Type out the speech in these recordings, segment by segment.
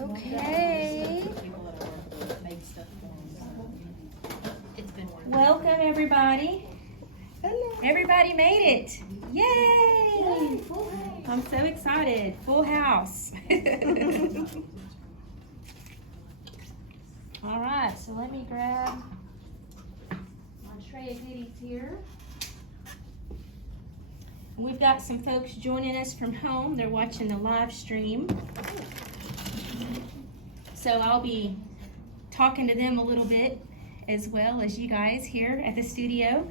Okay. Welcome, everybody. Hello. Everybody made it. Yay! I'm so excited. Full house. All right, so let me grab my tray of goodies here. We've got some folks joining us from home. They're watching the live stream. So I'll be talking to them a little bit as well as you guys here at the studio.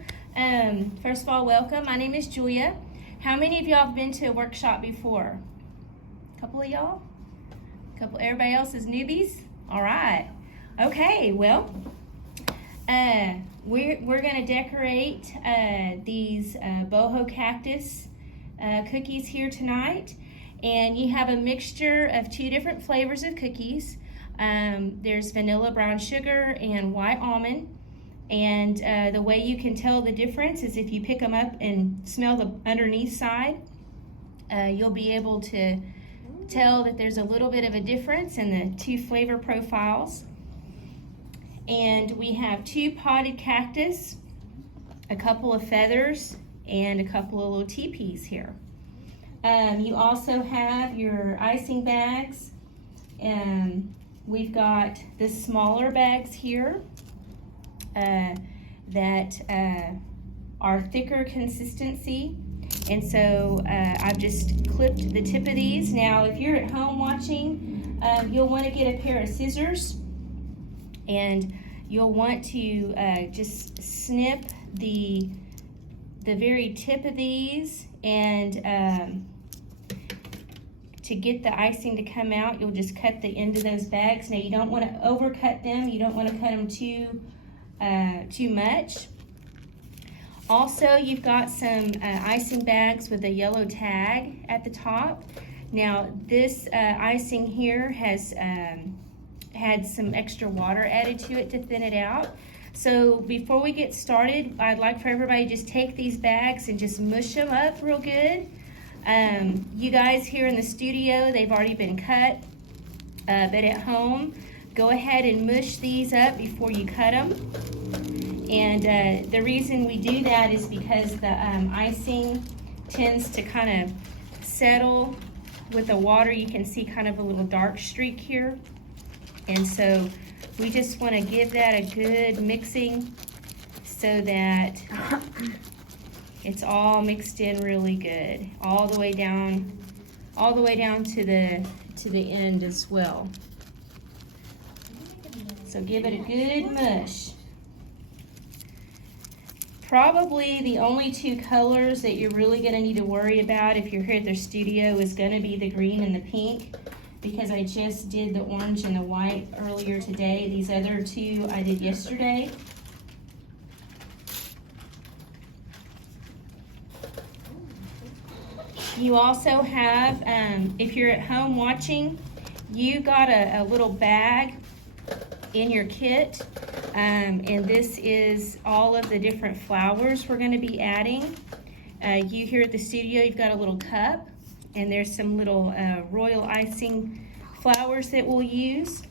First of all, welcome. My name is Julia. How many of y'all have been to a workshop before? A couple of y'all? Everybody else is newbies? All right. Okay, well, we're gonna decorate these boho cactus cookies here tonight. And you have a mixture of 2 different flavors of cookies. There's vanilla brown sugar and white almond. And the way you can tell the difference is if you pick them up and smell the underneath side, you'll be able to tell that there's a little bit of a difference in the 2 flavor profiles. And we have 2 potted cactus, a couple of feathers, and a couple of little teepees here. You also have your icing bags, and we've got the smaller bags here that are thicker consistency, and so I've just clipped the tip of these. Now, if you're at home watching, you'll want to get a pair of scissors, and you'll want to just snip the very tip of these, and to get the icing to come out, you'll just cut the end of those bags. Now, you don't want to overcut them. You don't want to cut them too much. Also, you've got some icing bags with a yellow tag at the top. Now, this icing here has had some extra water added to it to thin it out. So before we get started, I'd like for everybody to just take these bags and just mush them up real good. You guys here in the studio, they've already been cut, but at home, go ahead and mush these up before you cut them. And the reason we do that is because the icing tends to kind of settle with the water. You can see kind of a little dark streak here. And so we just want to give that a good mixing so that it's all mixed in really good, all the way down to the end as well. So give it a good mush. Probably the only 2 colors that you're really going to need to worry about if you're here at the studio is going to be the green and the pink, because I just did the orange and the white earlier today. These other 2 I did yesterday. You also have, if you're at home watching, you got a little bag in your kit, and this is all of the different flowers we're going to be adding. You here at the studio, you've got a little cup, and there's some little royal icing flowers that we'll use.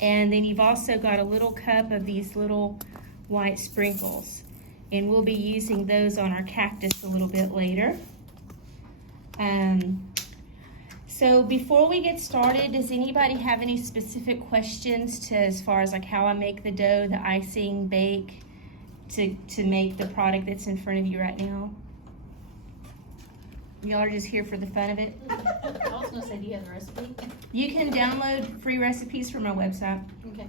And then you've also got a little cup of these little white sprinkles, and we'll be using those on our cactus a little bit later. So before we get started, does anybody have any specific questions to as far as like how I make the dough, the icing, bake to make the product that's in front of you right now? Y'all are just here for the fun of it? I was going to say, do you have the recipe? You can download free recipes from our website. Okay.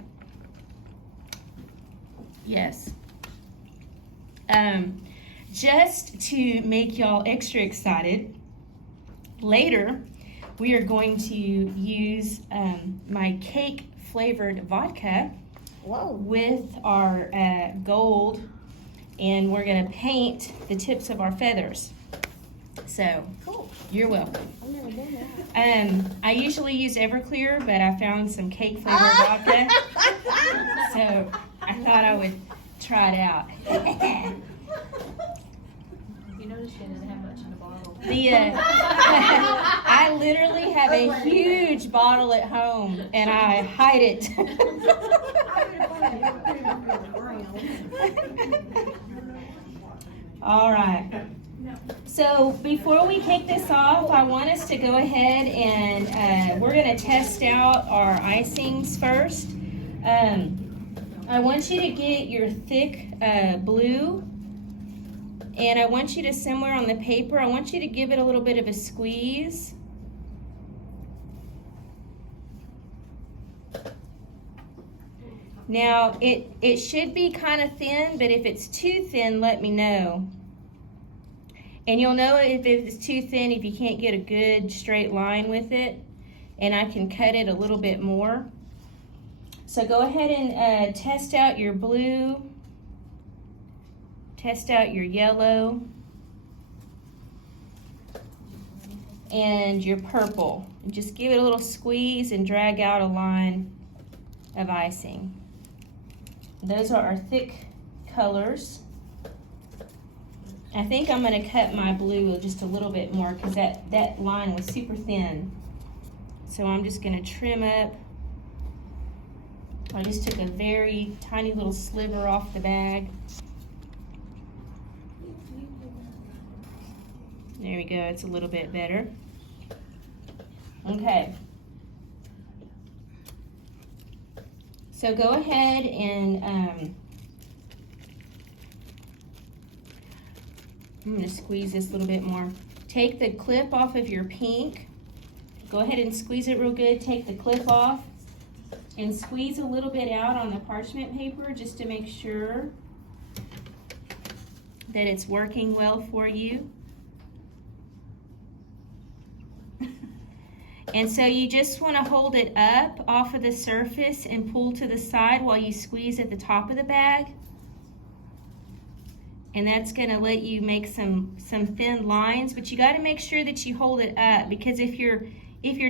Yes. Just to make y'all extra excited, later we are going to use my cake flavored vodka with our gold, and we're going to paint the tips of our feathers. So, Cool. You're welcome. I've never done that. I usually use Everclear, but I found some cake flavored vodka, so I thought I would try it out. You notice she doesn't have much in the bottle. I literally have a huge bottle at home, and I hide it. All right. So before we kick this off, I want us to go ahead and we're going to test out our icings first. I want you to get your thick blue, and I want you to, somewhere on the paper, I want you to give it a little bit of a squeeze. Now, it should be kind of thin, but if it's too thin, let me know. And you'll know if it's too thin if you can't get a good straight line with it, and I can cut it a little bit more. So go ahead and test out your blue, test out your yellow, and your purple. And just give it a little squeeze and drag out a line of icing. Those are our thick colors. I think I'm going to cut my blue just a little bit more because that line was super thin. So I'm just going to trim up. I just took a very tiny little sliver off the bag. There we go, it's a little bit better. Okay. So go ahead and I'm going to squeeze this a little bit more. Take the clip off of your pink. Go ahead and squeeze it real good. Take the clip off and squeeze a little bit out on the parchment paper just to make sure that it's working well for you. And so you just want to hold it up off of the surface and pull to the side while you squeeze at the top of the bag. And that's going to let you make some thin lines, but you got to make sure that you hold it up, because if you're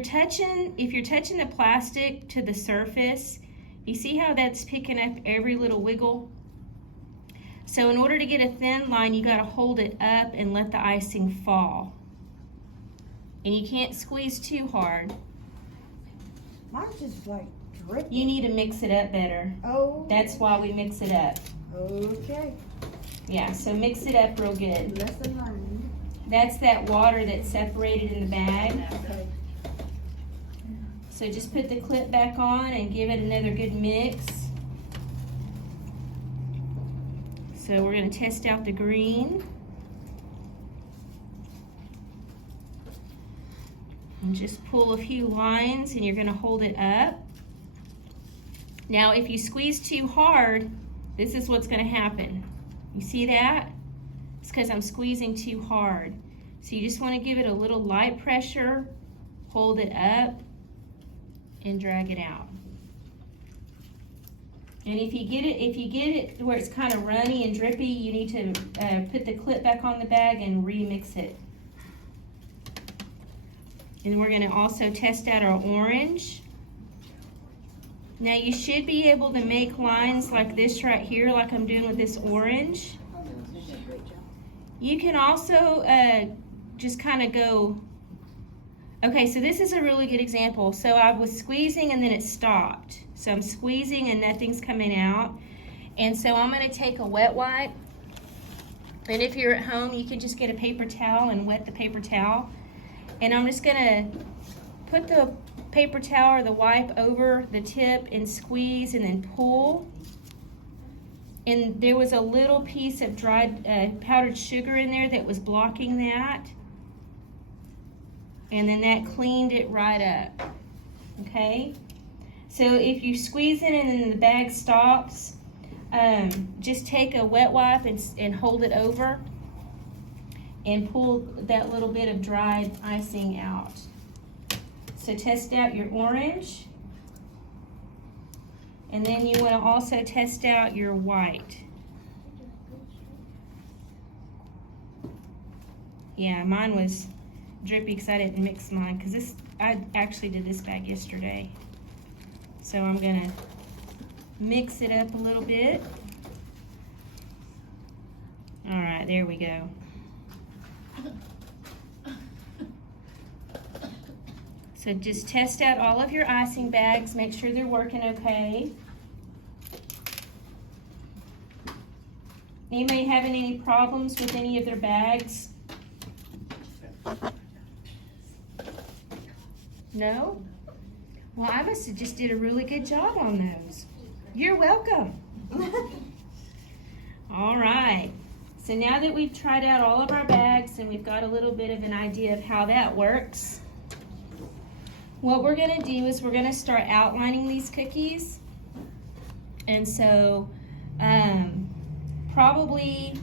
touching the plastic to the surface, you see how that's picking up every little wiggle? So in order to get a thin line, you got to hold it up and let the icing fall. And you can't squeeze too hard. Mine's just like dripping. You need to mix it up better. Oh. That's why we mix it up. Okay. Yeah, so mix it up real good. Lesson learned. That's that water that's separated in the bag. Okay. So just put the clip back on and give it another good mix. So we're going to test out the green. And just pull a few lines and you're going to hold it up. Now if you squeeze too hard, this is what's going to happen. You see that? It's because I'm squeezing too hard. So you just want to give it a little light pressure, hold it up, and drag it out. And if you get it where it's kind of runny and drippy, you need to put the clip back on the bag and remix it. And we're going to also test out our orange. Now you should be able to make lines like this right here, like I'm doing with this orange. You can also just kind of go, okay, so this is a really good example. So I was squeezing and then it stopped. So I'm squeezing and nothing's coming out. And so I'm going to take a wet wipe. And if you're at home, you can just get a paper towel and wet the paper towel. And I'm just going to put the paper towel or the wipe over the tip and squeeze and then pull. And there was a little piece of dried powdered sugar in there that was blocking that. And then that cleaned it right up. Okay? So if you squeeze it and then the bag stops, just take a wet wipe and hold it over and pull that little bit of dried icing out. So test out your orange. And then you want to also test out your white. Yeah, mine was drippy because I didn't mix mine, because I actually did this bag yesterday. So I'm going to mix it up a little bit. All right, there we go. So just test out all of your icing bags, make sure they're working okay. Anybody having any problems with any of their bags? No? Well, I must have just did a really good job on those. You're welcome. All right. So now that we've tried out all of our bags and we've got a little bit of an idea of how that works, what we're gonna do is we're gonna start outlining these cookies. And so probably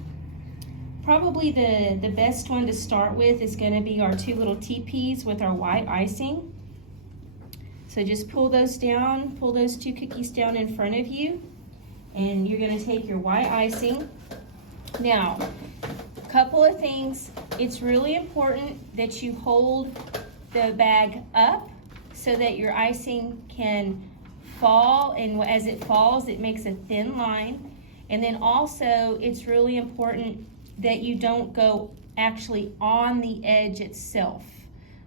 the best one to start with is gonna be our two little teepees with our white icing. So just pull those down, pull those two cookies down in front of you, and you're gonna take your white icing. Now, a couple of things. It's really important that you hold the bag up so that your icing can fall, and as it falls, it makes a thin line. And then also, it's really important that you don't go actually on the edge itself.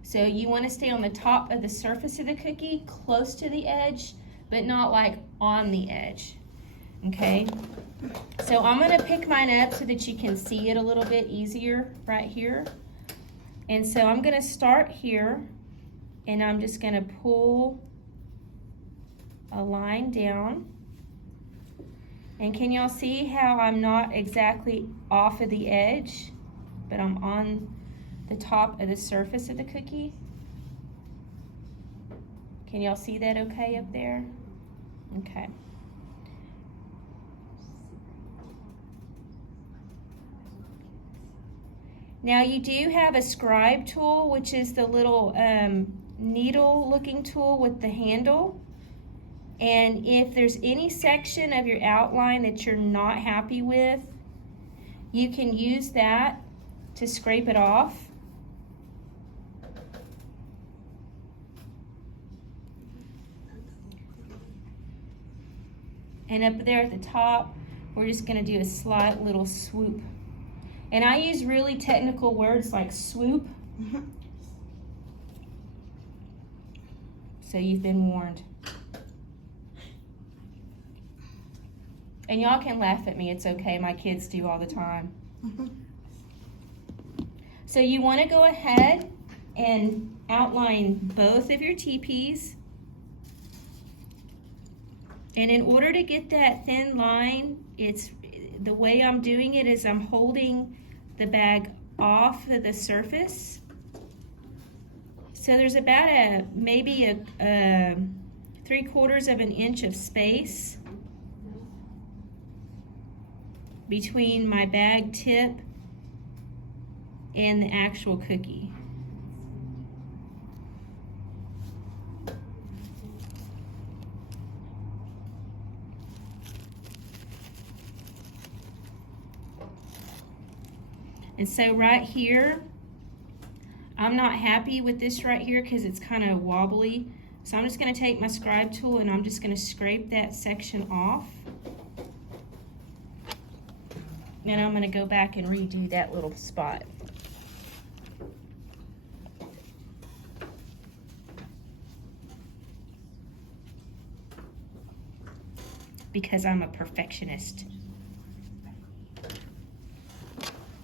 So you want to stay on the top of the surface of the cookie, close to the edge, but not like on the edge, okay? So I'm gonna pick mine up so that you can see it a little bit easier right here. And so I'm gonna start here, and I'm just gonna pull a line down. And can y'all see how I'm not exactly off of the edge, but I'm on the top of the surface of the cookie? Can y'all see that okay up there? Okay. Now you do have a scribe tool, which is the little needle looking tool with the handle. And if there's any section of your outline that you're not happy with, you can use that to scrape it off. And up there at the top, we're just gonna do a slight little swoop. And I use really technical words like swoop. So you've been warned. And y'all can laugh at me, it's okay, my kids do all the time. So you wanna go ahead and outline both of your teepees. And in order to get that thin line, the way I'm doing it is I'm holding the bag off of the surface. So there's about maybe a 3/4 of an inch of space between my bag tip and the actual cookie. And so right here, I'm not happy with this right here because it's kind of wobbly. So I'm just going to take my scribe tool and I'm just going to scrape that section off. And I'm going to go back and redo that little spot. Because I'm a perfectionist.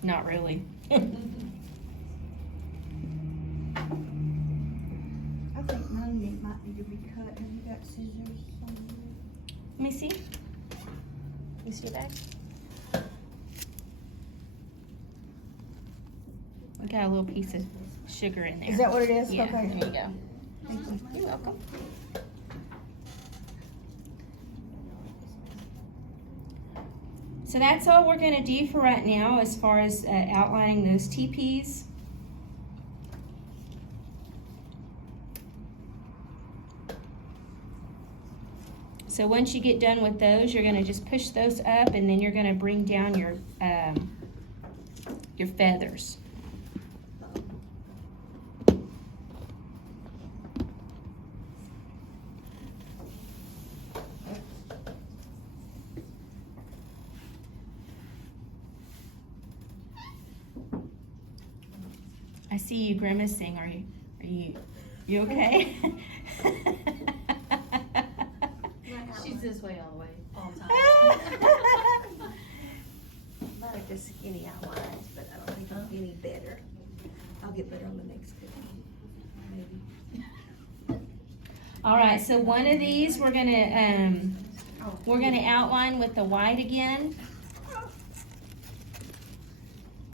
Not really. I think mine might need to be cut. Have you got scissors somewhere? Let me see. You see your bag? We got a little piece of sugar in there. Is that what it is? Yeah, Okay. there you go. You're welcome. So that's all we're going to do for right now as far as outlining those teepees. So once you get done with those, you're going to just push those up, and then you're going to bring down your feathers. I see you grimacing. Are you You okay? She's this way all the way, all the time. Like the skinny outlines, but I don't think I'll get any better. I'll get better on the next cookie, maybe. All right, so one of these we're gonna outline with the white again.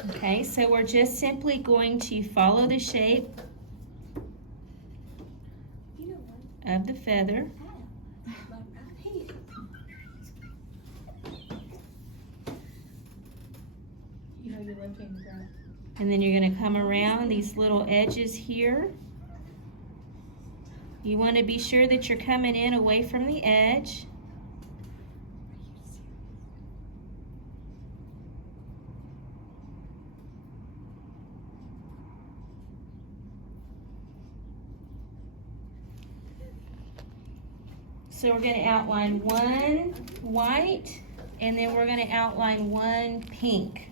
Okay, so we're just simply going to follow the shape You know what? of the feather. My right hand. You know your left hand's right. And then you're gonna come around these little edges here. You wanna be sure that you're coming in away from the edge. So we're gonna outline one white, and then we're gonna outline one pink.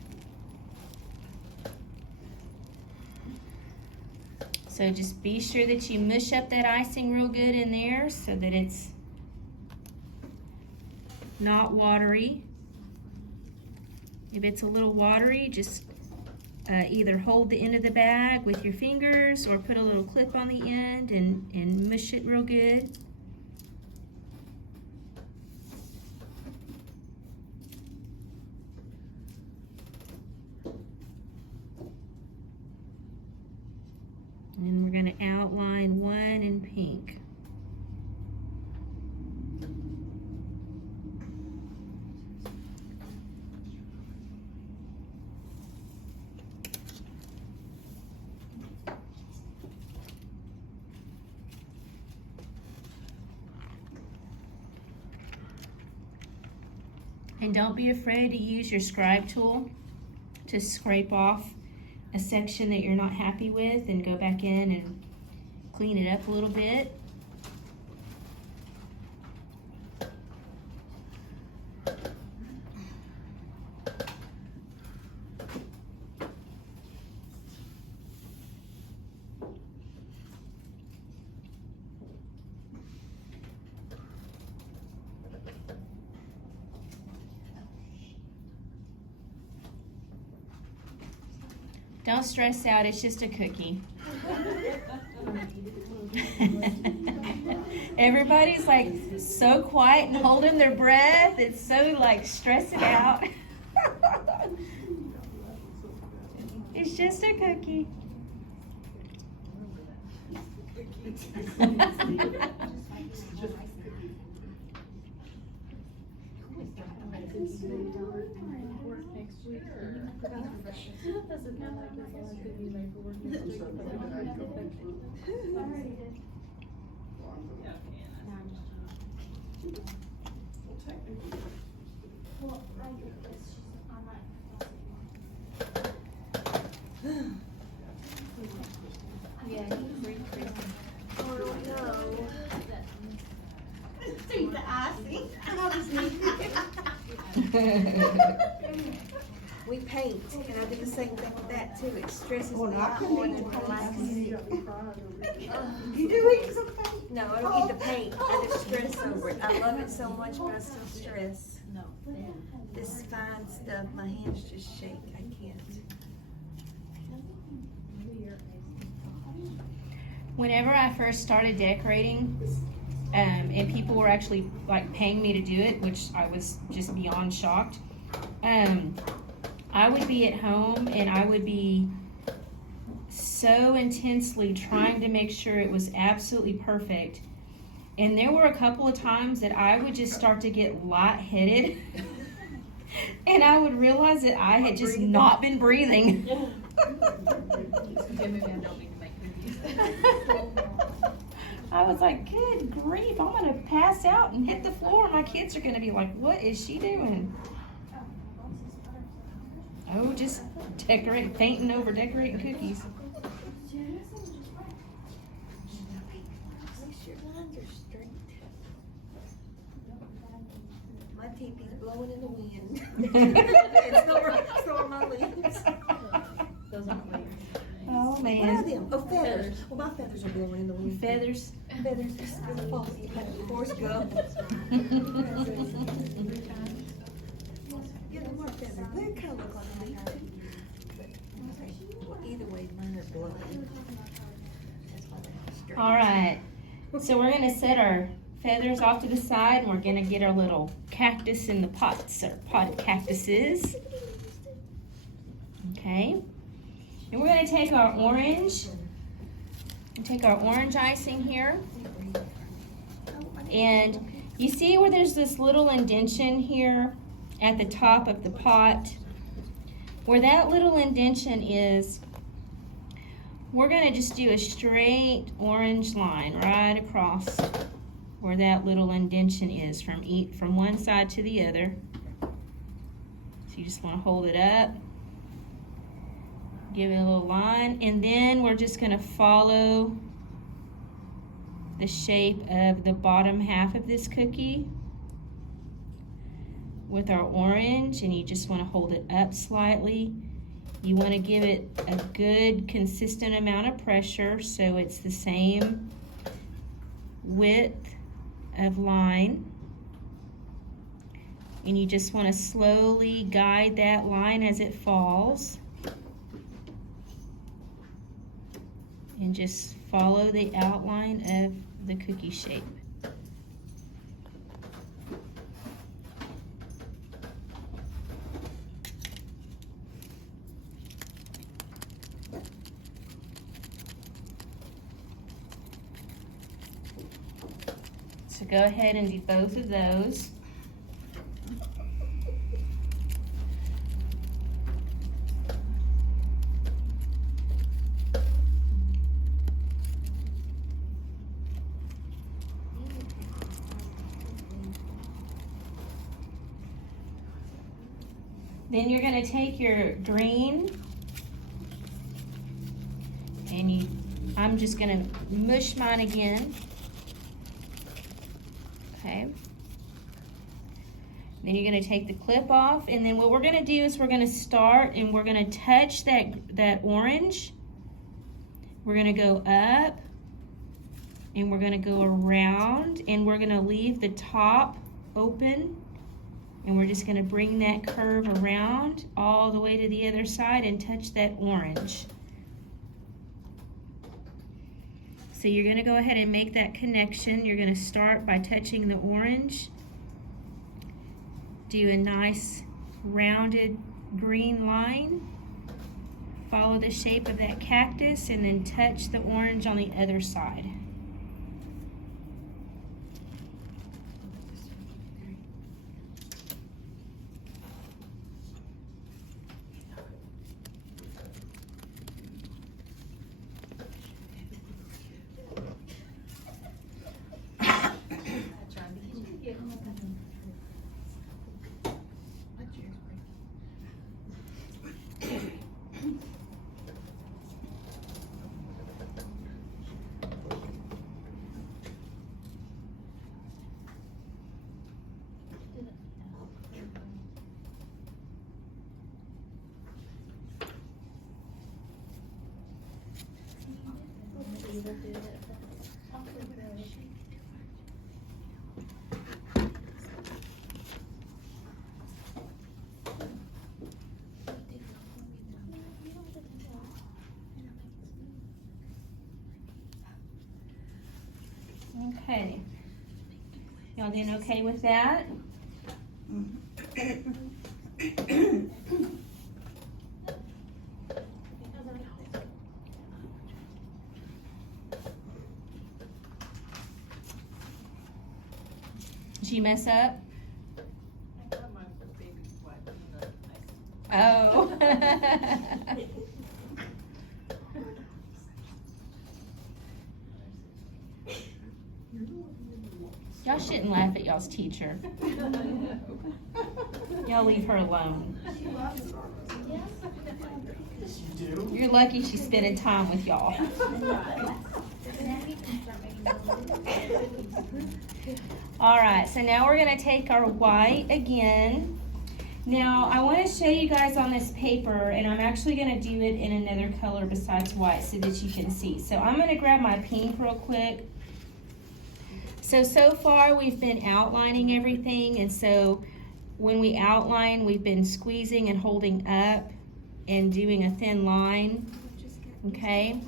So just be sure that you mush up that icing real good in there so that it's not watery. If it's a little watery, just either hold the end of the bag with your fingers or put a little clip on the end and mush it real good. And we're going to outline one in pink. And don't be afraid to use your scribe tool to scrape off a section that you're not happy with and go back in and clean it up a little bit. Don't stress out, it's just a cookie. Everybody's like so quiet and holding their breath. It's so like stressing out. It's just a cookie. Doesn't matter, I guess all I could be like for work next week, but I don't have to affect it. Yeah, free Christmas. Oh no. See the icing. We paint. Can I do the same thing with that too? It stresses me out more than relaxes. You do eat some paint? No, I don't eat the paint. I just stress over it. I love it so much, but I still stress. No. This fine stuff, my hands just shake. I can't. Whenever I first started decorating, and people were actually like paying me to do it, which I was just beyond shocked. I would be at home and I would be so intensely trying to make sure it was absolutely perfect. And there were a couple of times that I would just start to get lightheaded and I would realize that I had just not been breathing. Okay, maybe I don't need to make cookies. I was like, good grief, I'm gonna pass out and hit the floor. My kids are gonna be like, what is she doing? Oh, just painting over decorating cookies. At least your lines are straight. My teepee's blowing in the wind. And so are my leaves. Those aren't leaves. Oh What are man. them? Oh, feathers. Well, my feathers are blowing in the wind. Feathers. Feathers. Forrest Gump. Yeah, they more feathers. They kind of look like me too. Well, either way, mine are blowing. That's why they're straight. All right. So we're gonna set our feathers off to the side, and we're gonna get our little cactus in the pots, or pot cactuses. Okay. And we're gonna take our orange. Take our orange icing here. And you see where there's this little indentation here at the top of the pot? Where that little indentation is, we're going to just do a straight orange line right across where that little indentation is from one side to the other. So you just want to hold it up, give it a little line, and then we're just going to follow the shape of the bottom half of this cookie with our orange, and you just want to hold it up slightly. You want to give it a good consistent amount of pressure so it's the same width of line, and you just want to slowly guide that line as it falls, and just follow the outline of the cookie shape. So go ahead and do both of those. Then you're going to take your green, and I'm just going to mush mine again. Okay. Then you're going to take the clip off, and then what we're going to do is we're going to start and we're going to touch that orange. We're going to go up, and we're going to go around, and we're going to leave the top open. And we're just going to bring that curve around all the way to the other side and touch that orange. So you're going to go ahead and make that connection. You're going to start by touching the orange. Do a nice rounded green line. Follow the shape of that cactus and then touch the orange on the other side. Okay. Y'all doing okay with that? Did you mess up? Oh. Y'all shouldn't laugh at y'all's teacher. Y'all leave her alone. You're lucky she's spending time with y'all. All right, so now we're going to take our white again, Now, I want to show you guys on this paper, and I'm actually going to do it in another color besides white so that you can see. So I'm going to grab my pink real quick. So far we've been outlining everything, and so when we outline, we've been squeezing and holding up and doing a thin line, okay?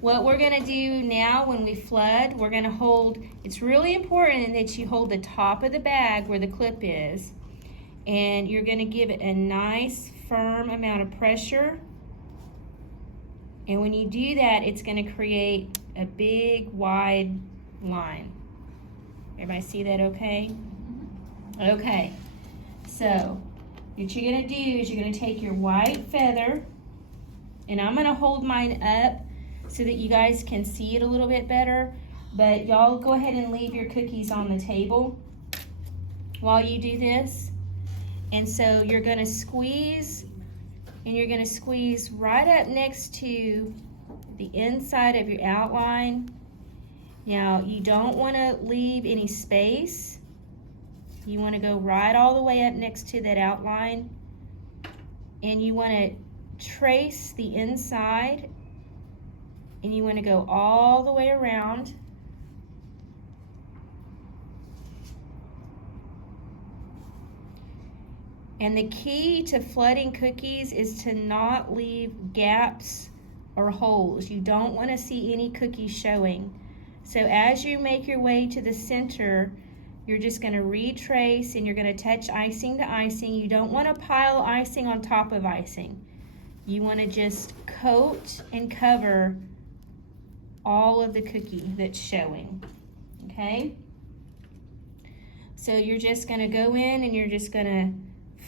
What we're gonna do now when we flood, we're gonna hold, it's really important that you hold the top of the bag where the clip is, and you're gonna give it a nice firm amount of pressure. And when you do that, it's gonna create a big wide line. Everybody see that okay? Okay, so what you're gonna do is you're gonna take your white feather, and I'm gonna hold mine up so that you guys can see it a little bit better, but y'all go ahead and leave your cookies on the table while you do this. And so you're gonna squeeze, and you're gonna squeeze right up next to the inside of your outline. Now, you don't wanna leave any space. You wanna go right all the way up next to that outline, and you wanna trace the inside, and you wanna go all the way around. And the key to flooding cookies is to not leave gaps or holes. You don't wanna see any cookies showing. So as you make your way to the center, you're just gonna retrace, and you're gonna touch icing to icing. You don't wanna pile icing on top of icing. You wanna just coat and cover all of the cookie that's showing, okay? So you're just gonna go in and you're just gonna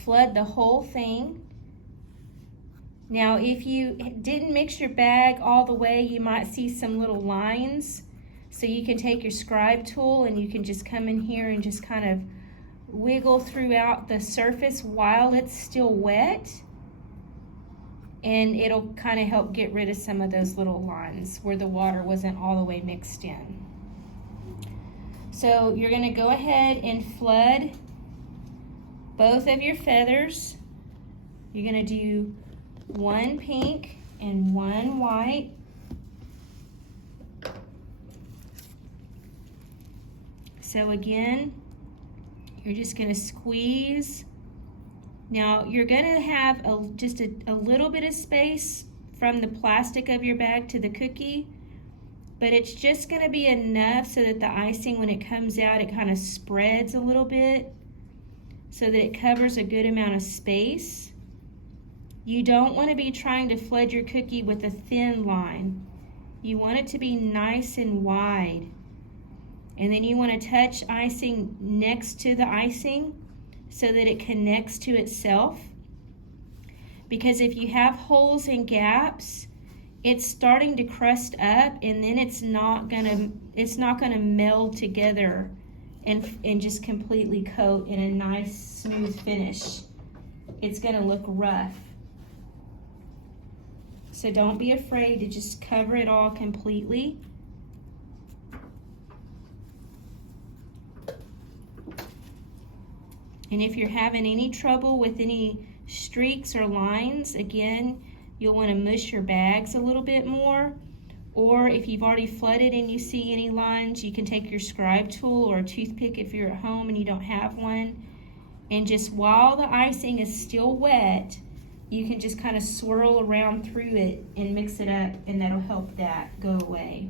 flood the whole thing. Now, if you didn't mix your bag all the way, you might see some little lines. So you can take your scribe tool and you can just come in here and just kind of wiggle throughout the surface while it's still wet. And it'll kind of help get rid of some of those little lines where the water wasn't all the way mixed in. So you're gonna go ahead and flood both of your feathers. You're gonna do one pink and one white. So again, you're just gonna squeeze. Now you're gonna have just a little bit of space from the plastic of your bag to the cookie, but it's just gonna be enough so that the icing, when it comes out, it kind of spreads a little bit so that it covers a good amount of space. You don't wanna be trying to flood your cookie with a thin line. You want it to be nice and wide. And then you want to touch icing next to the icing so that it connects to itself. Because if you have holes and gaps, it's starting to crust up, and then it's not gonna meld together and just completely coat in a nice smooth finish. It's gonna look rough. So don't be afraid to just cover it all completely. And if you're having any trouble with any streaks or lines, again, you'll want to mush your bags a little bit more. Or if you've already flooded and you see any lines, you can take your scribe tool or a toothpick if you're at home and you don't have one. And just while the icing is still wet, you can just kind of swirl around through it and mix it up, and that'll help that go away.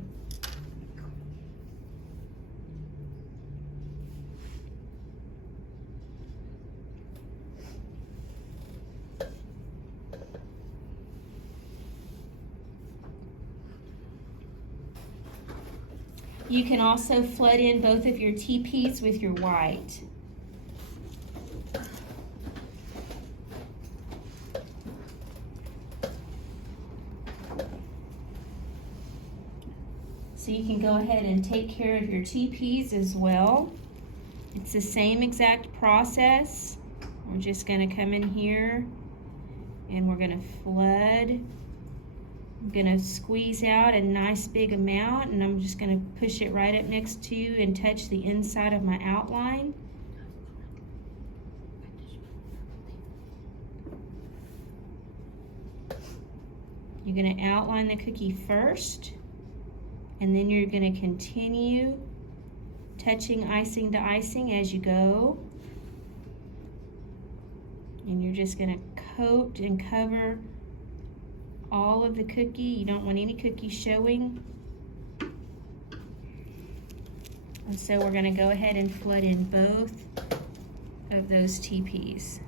You can also flood in both of your TPs with your white. So you can go ahead and take care of your TPs as well. It's the same exact process. We're just going to come in here and we're going to flood. I'm going to squeeze out a nice big amount, and I'm just going to push it right up next to and touch the inside of my outline. You're going to outline the cookie first, and then you're going to continue touching icing to icing as you go. And you're just going to coat and cover all of the cookie. You don't want any cookie showing. And so we're going to go ahead and flood in both of those TPs.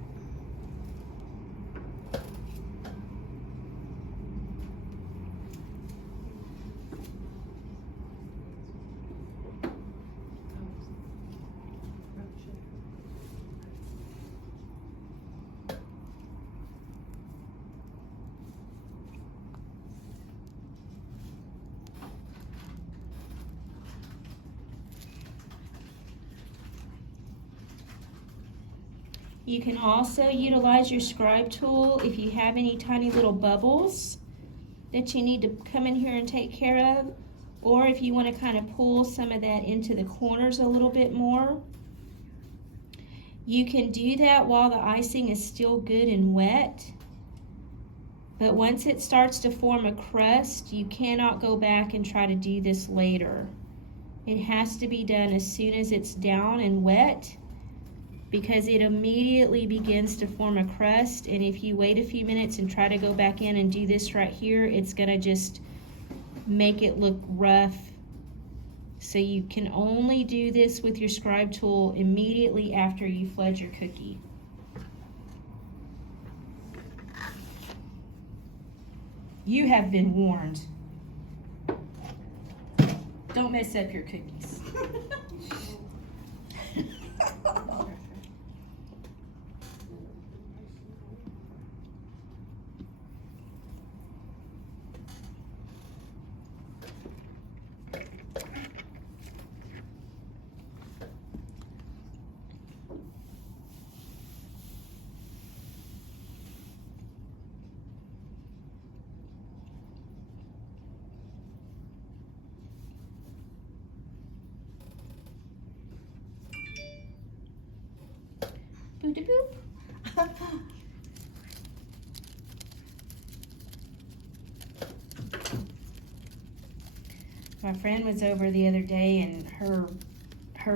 You can also utilize your scribe tool if you have any tiny little bubbles that you need to come in here and take care of, or if you want to kind of pull some of that into the corners a little bit more. You can do that while the icing is still good and wet, but once it starts to form a crust, you cannot go back and try to do this later. It has to be done as soon as it's down and wet, because it immediately begins to form a crust, and if you wait a few minutes and try to go back in and do this right here, it's gonna just make it look rough. So you can only do this with your scribe tool immediately after you flood your cookie. You have been warned. Don't mess up your cookies. Boop-de-boop. My friend was over the other day, and her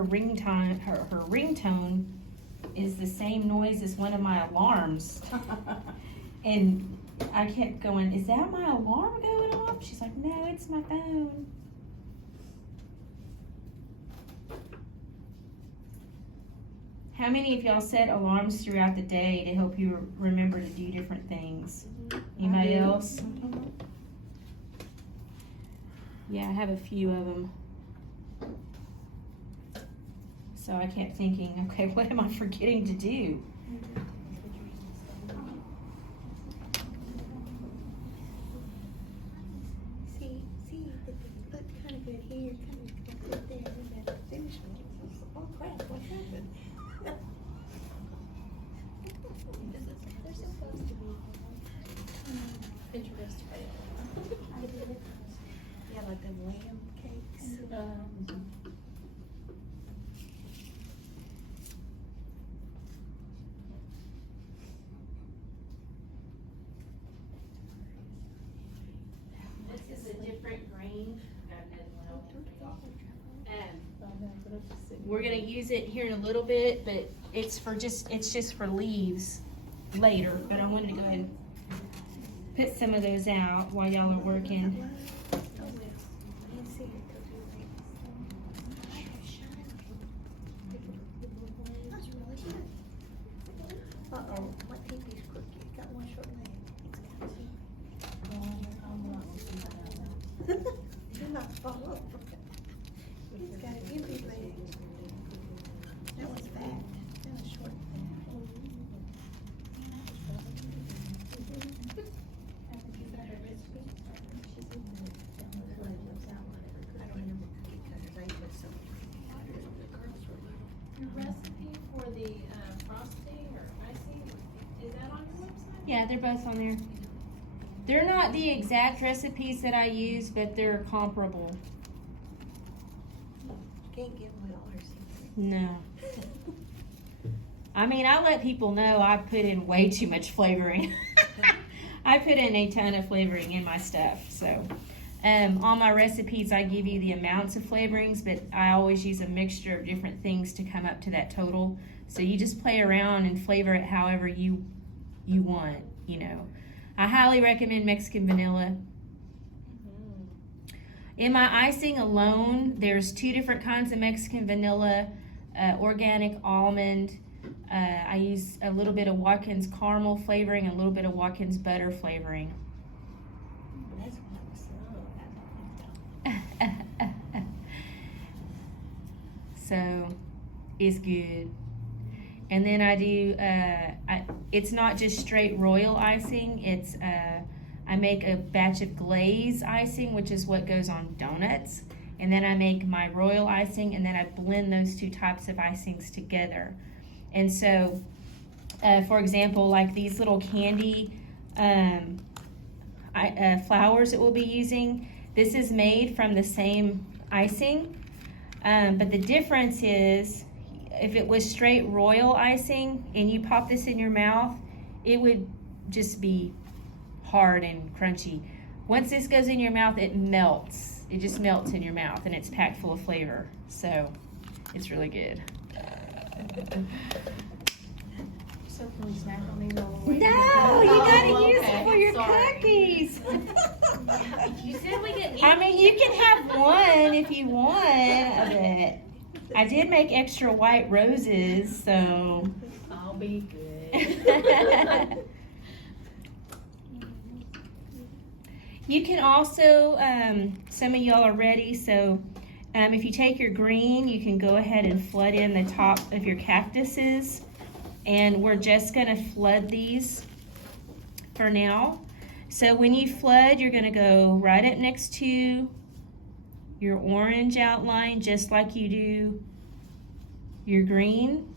ringtone is the same noise as one of my alarms. And I kept going, "Is that my alarm going off?" She's like, "No, it's my phone." How many of y'all set alarms throughout the day to help you remember to do different things? Anybody else? Yeah, I have a few of them. So I kept thinking, okay, what am I forgetting to do? See, look kind of good here, kind of good there, and that finish one. Oh crap, what happened? They're supposed to be. Introduced fail. Yeah, like them lamb cakes. This is a different grain. We're gonna use it here in a little bit, but it's just for leaves later. But I wanted to go ahead and put some of those out while y'all are working. Uh-oh, my pinky's crooked. Got one short leg. It's got to do not fall off. It's got a gimpy leg. That one's fat. That one's short. I don't remember cookie cutters. I put some. Your recipe for the frosting or icing, is that on your website? Yeah, they're both on there. They're not the exact recipes that I use, but they're comparable. Can't give away all our secrets. No. I mean, I let people know I put in way too much flavoring. I put in a ton of flavoring in my stuff, so. On my recipes, I give you the amounts of flavorings, but I always use a mixture of different things to come up to that total. So you just play around and flavor it however you want, you know. I highly recommend Mexican vanilla. In my icing alone, there's 2 different kinds of Mexican vanilla, organic almond. I use a little bit of Watkins caramel flavoring, a little bit of Watkins butter flavoring. So it's good. And then I do it's not just straight royal icing, it's I make a batch of glaze icing, which is what goes on donuts, and then I make my royal icing, and then I blend those 2 types of icings together. And so for example, like these little candy flowers that we'll be using, this is made from the same icing, but the difference is, if it was straight royal icing and you pop this in your mouth, it would just be hard and crunchy. Once this goes in your mouth, it melts. It just melts in your mouth, and it's packed full of flavor. So it's really good. So can we snack on these all the way? No, you gotta Oh, use okay. it for your Sorry. cookies. You said we get. I mean, you can have one if you want of it. I did make extra white roses, so. I'll be good. You can also, some of y'all are ready, so if you take your green, you can go ahead and flood in the top of your cactuses. And we're just gonna flood these for now. So when you flood, you're gonna go right up next to your orange outline, just like you do your green.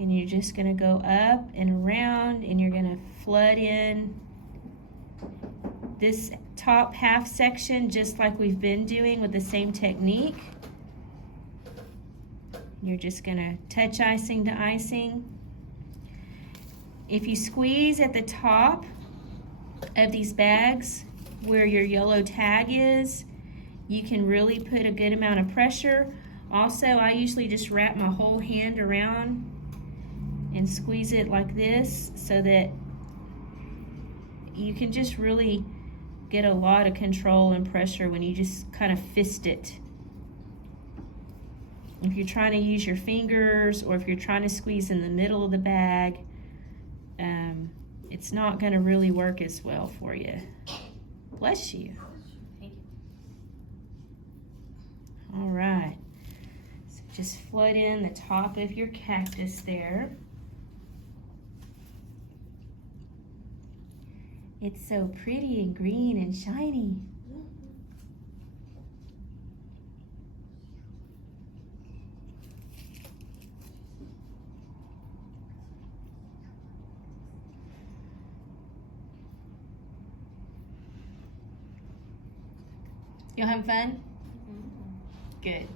And you're just gonna go up and around, and you're gonna flood in this top half section, just like we've been doing with the same technique. You're just gonna touch icing to icing. If you squeeze at the top of these bags where your yellow tag is, you can really put a good amount of pressure. Also, I usually just wrap my whole hand around and squeeze it like this, so that you can just really get a lot of control and pressure when you just kind of fist it. If you're trying to use your fingers, or if you're trying to squeeze in the middle of the bag, it's not going to really work as well for you. Bless you. All right. So just flood in the top of your cactus there. It's so pretty and green and shiny. You having fun? Good.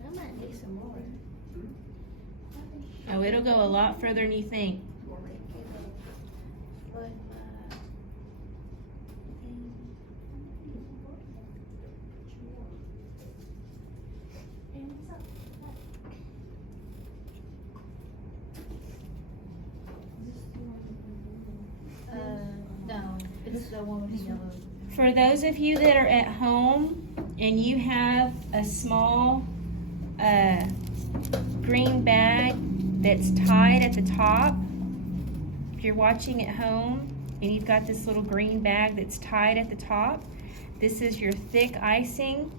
I might need some more. Oh, it'll go a lot further than you think. No, it's the one with the yellow. For those of you that are at home and you have a small green bag that's tied at the top, if you're watching at home and you've got this little green bag that's tied at the top, this is your thick icing.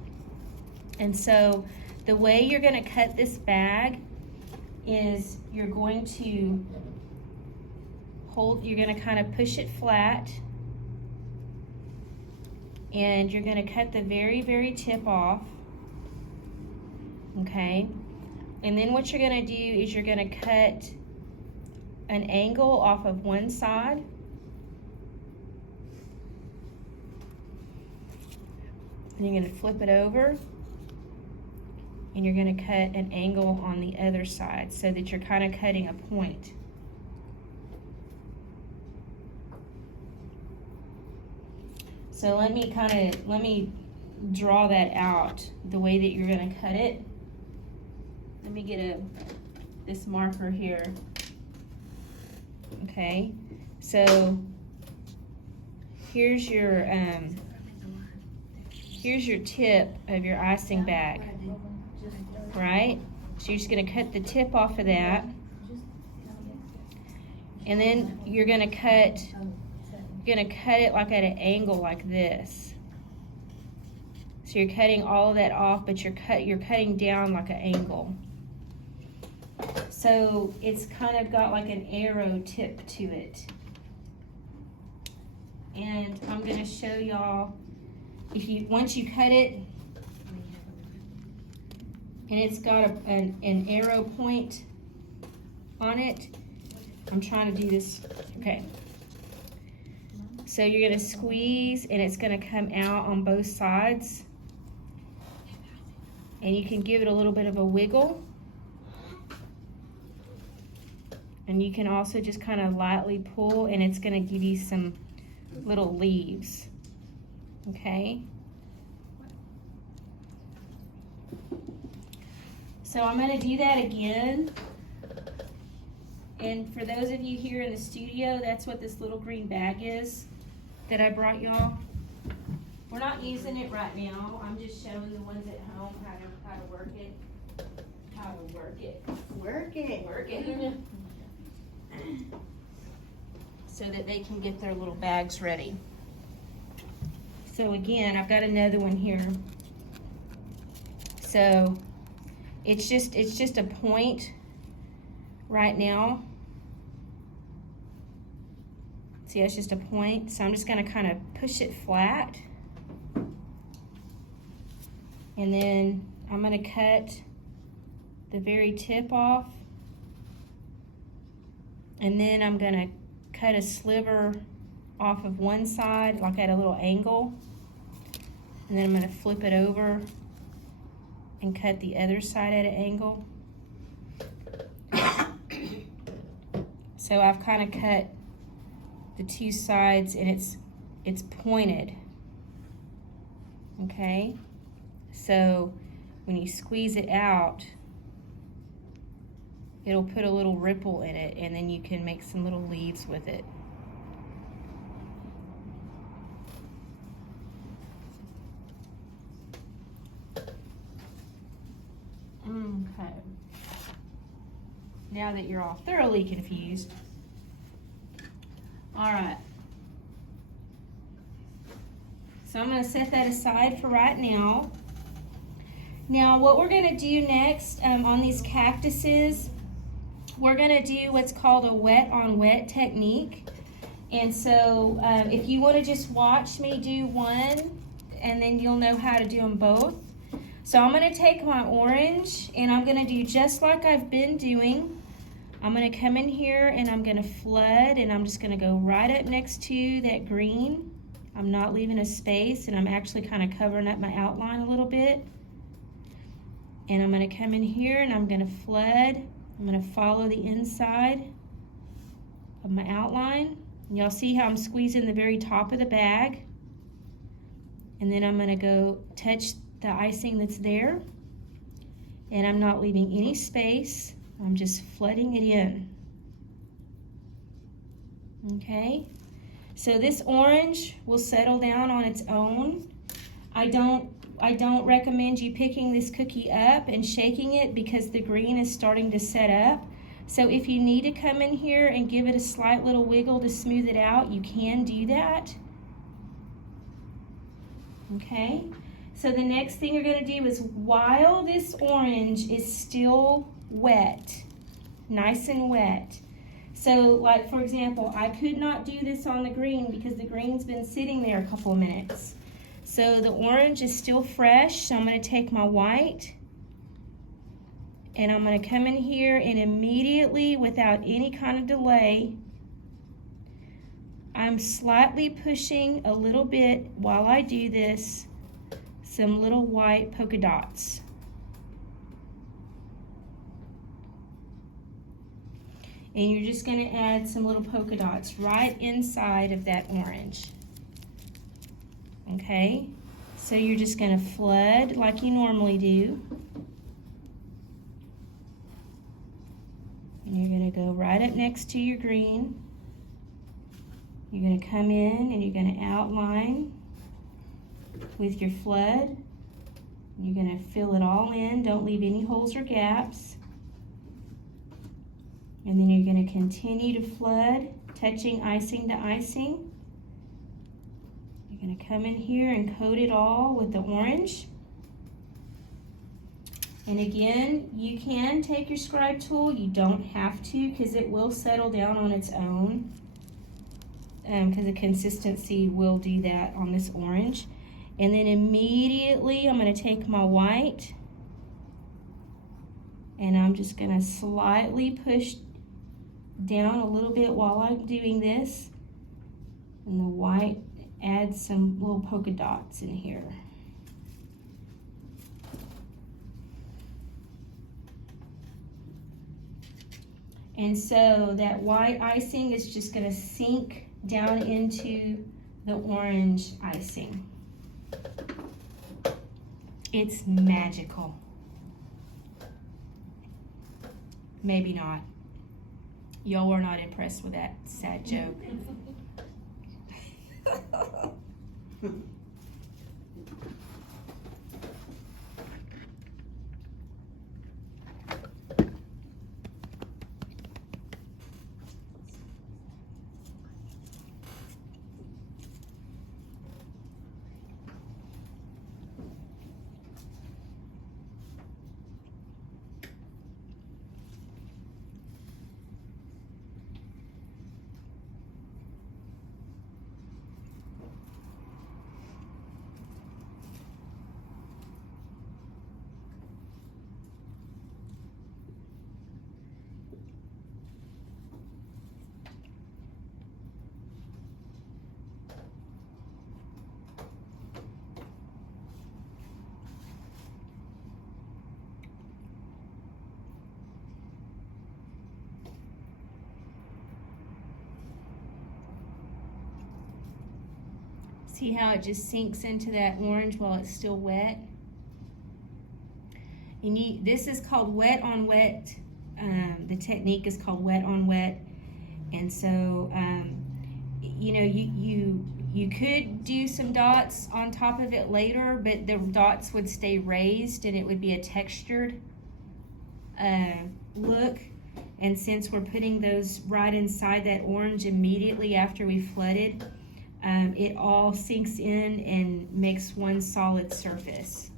And so the way you're going to cut this bag is you're going to you're going to kind of push it flat, and you're going to cut the very, very tip off. okay? And then what you're gonna do is you're gonna cut an angle off of one side. And you're gonna flip it over. And you're gonna cut an angle on the other side so that you're kind of cutting a point. So let me draw that out the way that you're gonna cut it. Let me get this marker here. Okay, so here's your tip of your icing bag, right? So you're just gonna cut the tip off of that, and then you're gonna cut it like at an angle like this. So you're cutting all of that off, but you're cutting down like an angle. So it's kind of got like an arrow tip to it. And I'm gonna show y'all, once you cut it, and it's got an arrow point on it. I'm trying to do this, okay. So you're gonna squeeze and it's gonna come out on both sides. And you can give it a little bit of a wiggle. And you can also just kind of lightly pull and it's gonna give you some little leaves, okay? So I'm gonna do that again. And for those of you here in the studio, that's what this little green bag is that I brought y'all. We're not using it right now. I'm just showing the ones at home how to work it. How to work it. Work it. Work it. So that they can get their little bags ready. So again, I've got another one here. So it's just a point right now. See, it's just a point. So I'm just gonna kind of push it flat. And then I'm gonna cut the very tip off. And then I'm gonna cut a sliver off of one side, like at a little angle. And then I'm gonna flip it over and cut the other side at an angle. So I've kind of cut the two sides and it's pointed, okay? So when you squeeze it out, it'll put a little ripple in it and then you can make some little leaves with it. Okay. Now that you're all thoroughly confused. All right. So I'm going to set that aside for right now. Now what we're going to do next on these cactuses, we're going to do what's called a wet on wet technique. And so if you want to just watch me do one, and then you'll know how to do them both. So I'm going to take my orange and I'm going to do just like I've been doing. I'm going to come in here and I'm going to flood and I'm just going to go right up next to that green. I'm not leaving a space and I'm actually kind of covering up my outline a little bit. And I'm going to come in here and I'm going to flood. I'm going to follow the inside of my outline. Y'all see how I'm squeezing the very top of the bag. And then I'm going to go touch the icing that's there. And I'm not leaving any space. I'm just flooding it in. Okay? So this orange will settle down on its own. I don't recommend you picking this cookie up and shaking it because the green is starting to set up. So if you need to come in here and give it a slight little wiggle to smooth it out, you can do that. Okay? So the next thing you're going to do is while this orange is still wet, nice and wet. So like for example, I could not do this on the green because the green's been sitting there a couple of minutes. So the orange is still fresh, so I'm going to take my white And I'm going to come in here and immediately, without any kind of delay, I'm slightly pushing a little bit while I do this, some little white polka dots. And you're just going to add some little polka dots right inside of that orange. Okay? So you're just going to flood like you normally do. And you're going to go right up next to your green. You're going to come in and you're going to outline with your flood. You're going to fill it all in. Don't leave any holes or gaps. And then you're going to continue to flood, touching icing to icing. You're going to come in here and coat it all with the orange. And again, you can take your scribe tool. You don't have to, because it will settle down on its own. Because the consistency will do that on this orange. And then immediately I'm going to take my white and I'm just going to slightly push down a little bit while I'm doing this. And the white adds some little polka dots in here. And so that white icing is just going to sink down into the orange icing. It's magical. Maybe not. Y'all are not impressed with that sad joke. See how it just sinks into that orange while it's still wet? And this is called wet on wet. The technique is called wet on wet. And so, you know, you could do some dots on top of it later, but the dots would stay raised and it would be a textured look. And since we're putting those right inside that orange immediately after we flooded, it all sinks in and makes one solid surface.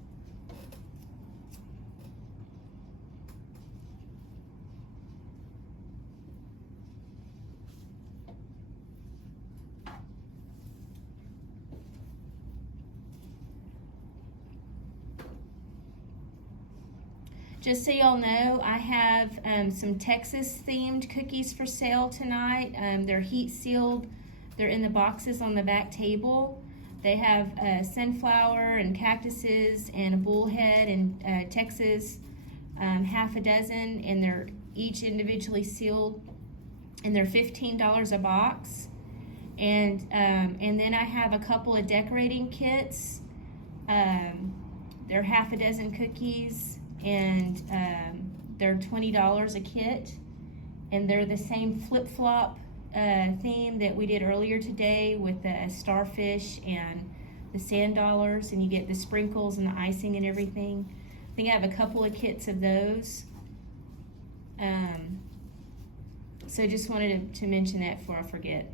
Just so y'all know, I have some Texas themed cookies for sale tonight. They're heat sealed. They're in the boxes on the back table. They have sunflower and cactuses and a bullhead and Texas, half a dozen, and they're each individually sealed, and they're $15 a box. And then I have a couple of decorating kits. They're half a dozen cookies, and they're $20 a kit, and they're the same flip-flop theme that we did earlier today with the starfish and the sand dollars, and you get the sprinkles and the icing and everything. I think I have a couple of kits of those. So just wanted to mention that before I forget.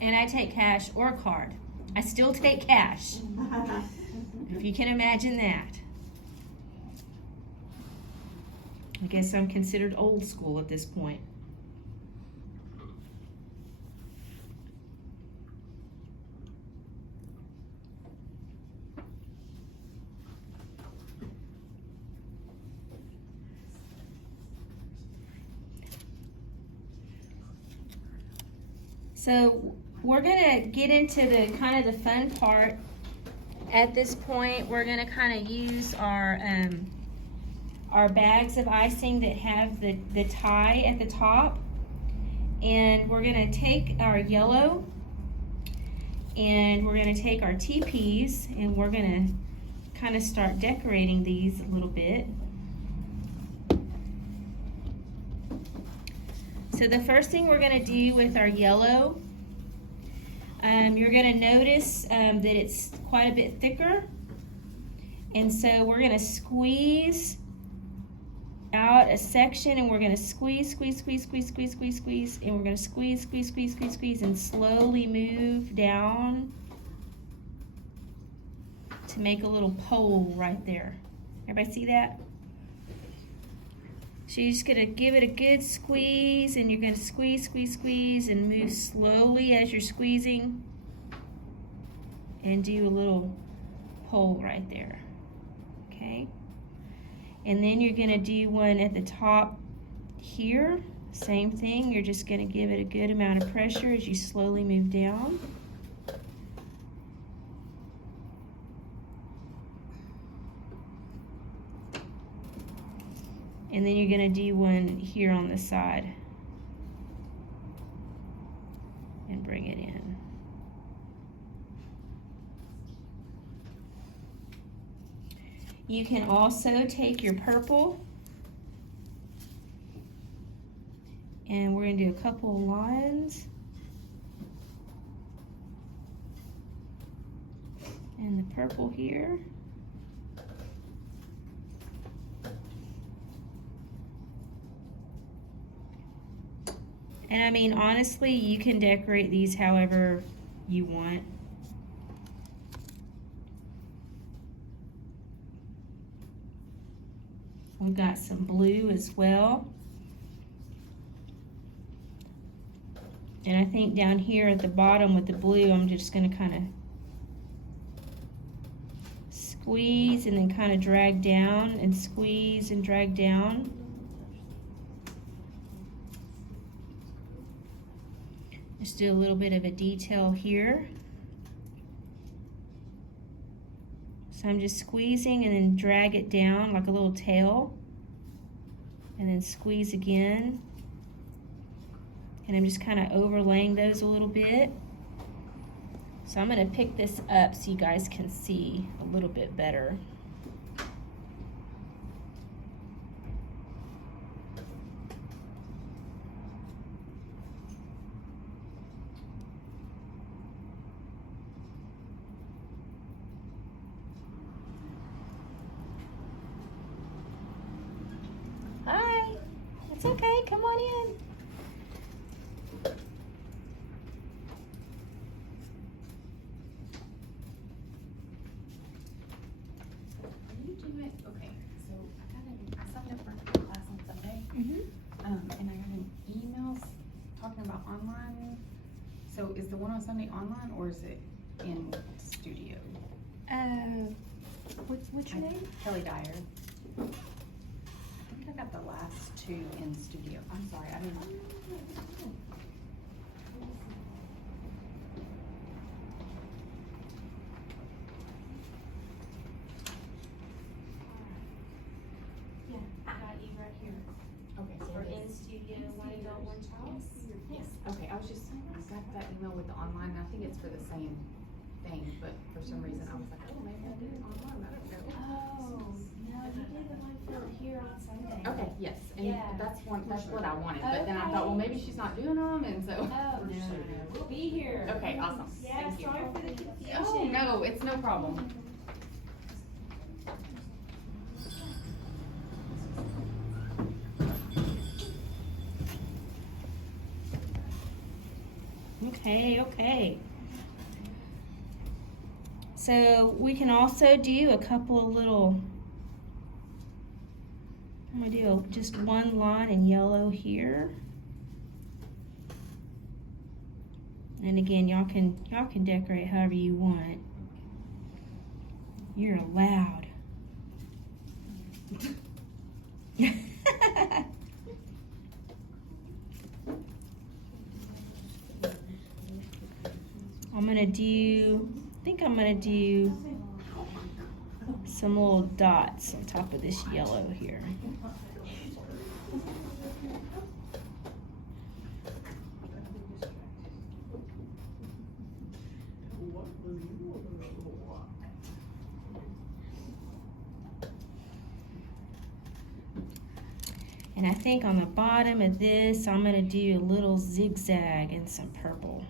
And I take cash or card. I still take cash. If you can imagine that. I guess I'm considered old school at this point. So we're gonna get into the kind of the fun part. At this point, we're gonna kind of use our bags of icing that have the tie at the top. And we're gonna take our yellow and we're gonna take our TPs and we're gonna kind of start decorating these a little bit. So the first thing we're gonna do with our yellow, you're gonna notice that it's quite a bit thicker. And so we're gonna squeeze out a section and we're gonna squeeze, and we're gonna squeeze, and slowly move down to make a little pole right there. Everybody see that? So you're just gonna give it a good squeeze and you're gonna squeeze, and move slowly as you're squeezing and do a little pole right there, okay? And then you're gonna do one at the top here. Same thing, you're just gonna give it a good amount of pressure as you slowly move down. And then you're gonna do one here on the side and bring it in. You can also take your purple and we're gonna do a couple of lines. And the purple here. And I mean, honestly, you can decorate these however you want. We've got some blue as well. And I think down here at the bottom with the blue, I'm just gonna kind of squeeze and then kind of drag down and squeeze and drag down. Just do a little bit of a detail here. So I'm just squeezing and then drag it down like a little tail. And then squeeze again. And I'm just kind of overlaying those a little bit. So I'm gonna pick this up so you guys can see a little bit better. Hi, it's okay, come on in. Okay, so I signed up for a class on Sunday, and I got an email talking about online. So is the one on Sunday online or is it in studio? What's your name? Kelly Dyer. I think I got the last two in studio. I'm sorry, I didn't. Yeah, I got you right here. Okay, so For it in is. studio, one adult, one child. Yes. Okay, I got that email with the online, and I think it's for the same thing, but for some reason I was like, oh, maybe I did it online, I don't know. Oh, no, you did the one for here on Sunday. Okay, yes, and Yeah. that's what I wanted, but then I thought, well, maybe she's not doing them, and so. Oh, no, we'll be here. Okay, awesome, Yeah, thank you. sorry for the confusion. Oh, no, it's no problem. Okay. So we can also do a couple of little, I'm gonna do just one line in yellow here. And again, y'all can decorate however you want. You're allowed. I think I'm gonna do some little dots on top of this yellow here. And I think on the bottom of this, I'm gonna do a little zigzag and some purple.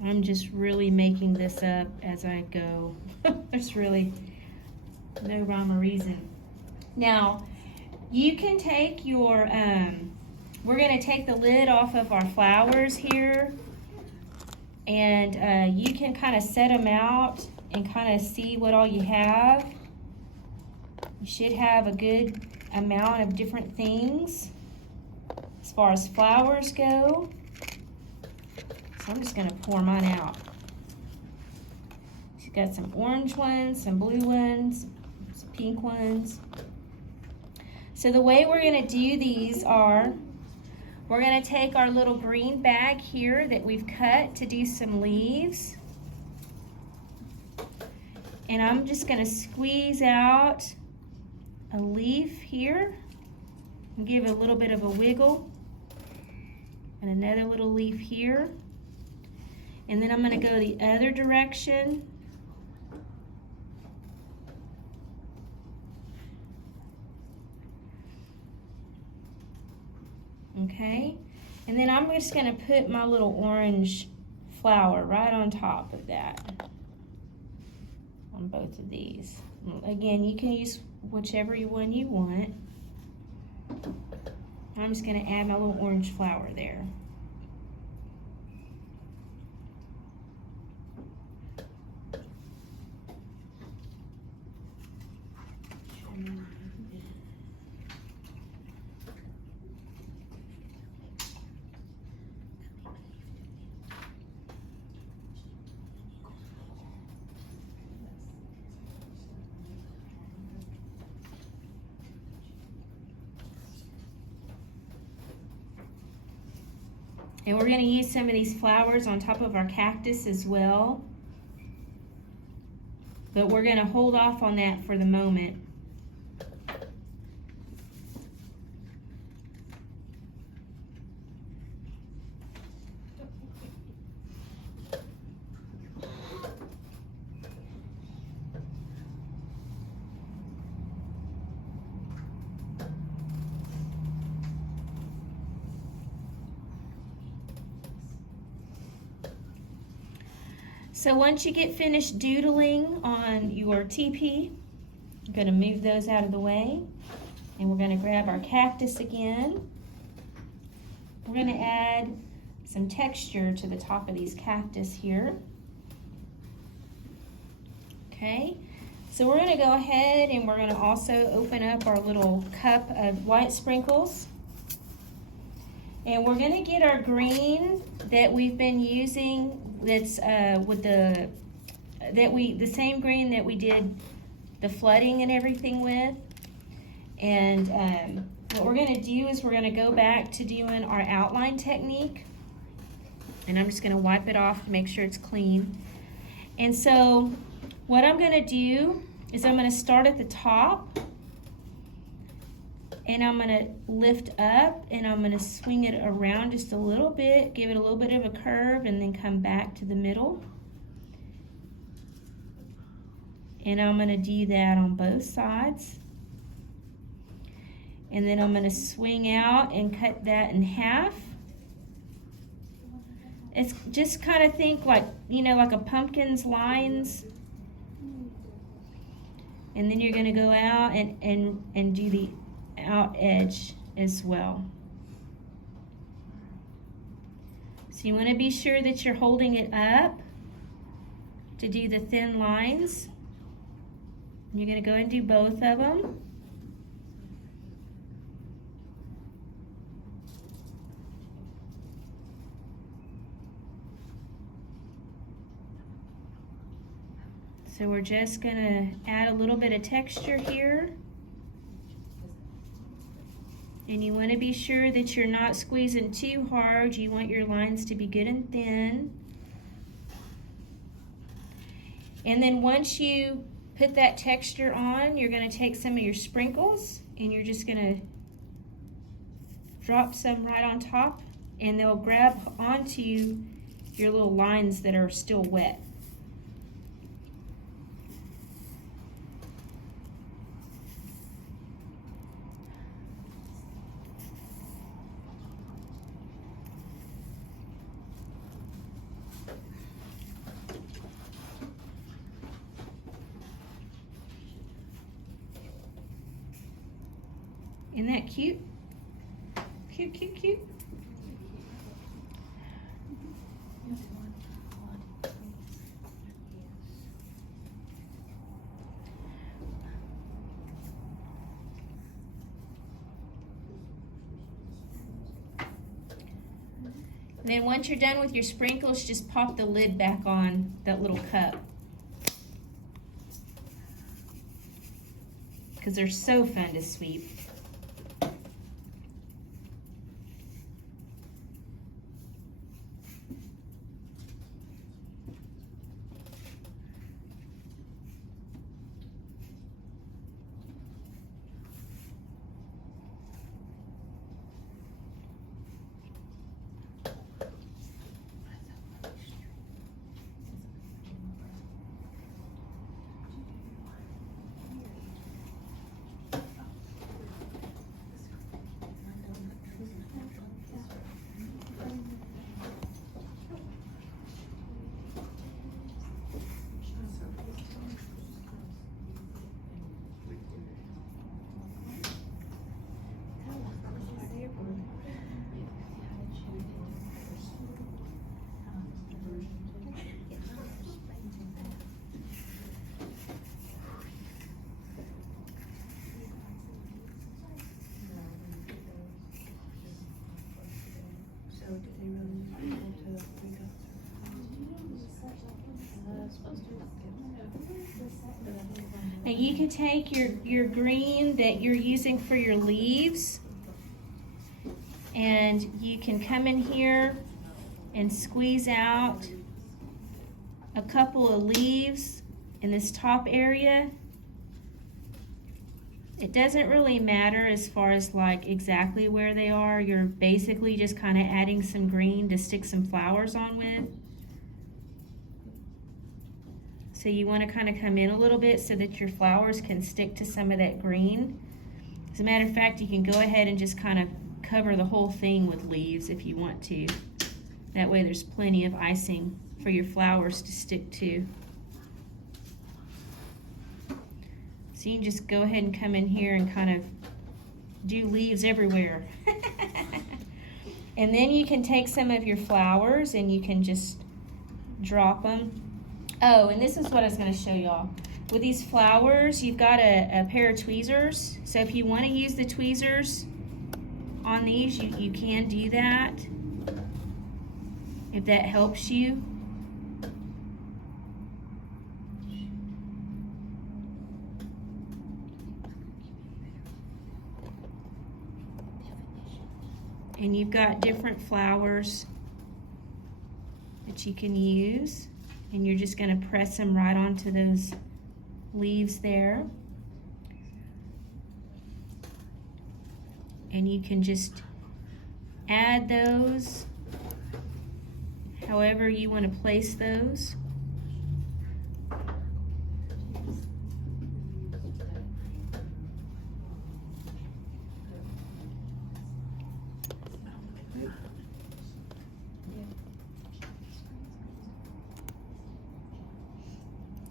I'm just really making this up as I go. There's really no rhyme or reason. Now, you can take your, we're gonna take the lid off of our flowers here, and you can kind of set them out and kind of see what all you have. You should have a good amount of different things as far as flowers go. I'm just gonna pour mine out. She's got some orange ones, some blue ones, some pink ones. So the way we're gonna do these are, we're gonna take our little green bag here that we've cut to do some leaves. And I'm just gonna squeeze out a leaf here and give it a little bit of a wiggle. And another little leaf here. And then I'm going to go the other direction. Okay, and then I'm just going to put my little orange flower right on top of that on both of these. Again, you can use whichever one you want. I'm just going to add my little orange flower there. And we're going to use some of these flowers on top of our cactus as well. But we're going to hold off on that for the moment. So once you get finished doodling on your teepee, I'm going to move those out of the way. And we're going to grab our cactus again. We're going to add some texture to the top of these cactus here. Okay, so we're going to go ahead and we're going to also open up our little cup of white sprinkles. And we're going to get our green that we've been using, that's with the same green that we did the flooding and everything with. And what we're going to do is we're going to go back to doing our outline technique. And I'm just going to wipe it off to make sure it's clean. And so what I'm going to do is I'm going to start at the top. And I'm going to lift up and I'm going to swing it around just a little bit, give it a little bit of a curve, and then come back to the middle. And I'm going to do that on both sides. And then I'm going to swing out and cut that in half. It's just kind of think like, you know, like a pumpkin's lines. And then you're going to go out and do the out edge as well. So you want to be sure that you're holding it up to do the thin lines. You're going to go and do both of them. So we're just going to add a little bit of texture here. And you want to be sure that you're not squeezing too hard. You want your lines to be good and thin. And then once you put that texture on, you're going to take some of your sprinkles and you're just going to drop some right on top, and they'll grab onto your little lines that are still wet. Isn't that cute? Cute, cute, cute. And then once you're done with your sprinkles, just pop the lid back on that little cup, because they're so fun to sweep. Now you can take your green that you're using for your leaves, and you can come in here and squeeze out a couple of leaves in this top area. It doesn't really matter as far as like exactly where they are. You're basically just kind of adding some green to stick some flowers on with. So you want to kind of come in a little bit so that your flowers can stick to some of that green. As a matter of fact, you can go ahead and just kind of cover the whole thing with leaves if you want to. That way there's plenty of icing for your flowers to stick to. So you can just go ahead and come in here and kind of do leaves everywhere. And then you can take some of your flowers and you can just drop them. Oh, and this is what I was going to show y'all. With these flowers, you've got a pair of tweezers. So if you want to use the tweezers on these, you can do that, if that helps you. And you've got different flowers that you can use. And you're just going to press them right onto those leaves there. And you can just add those however you want to place those.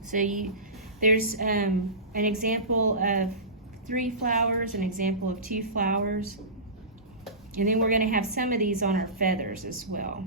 So there's an example of 3 flowers, an example of 2 flowers. And then we're going to have some of these on our feathers as well.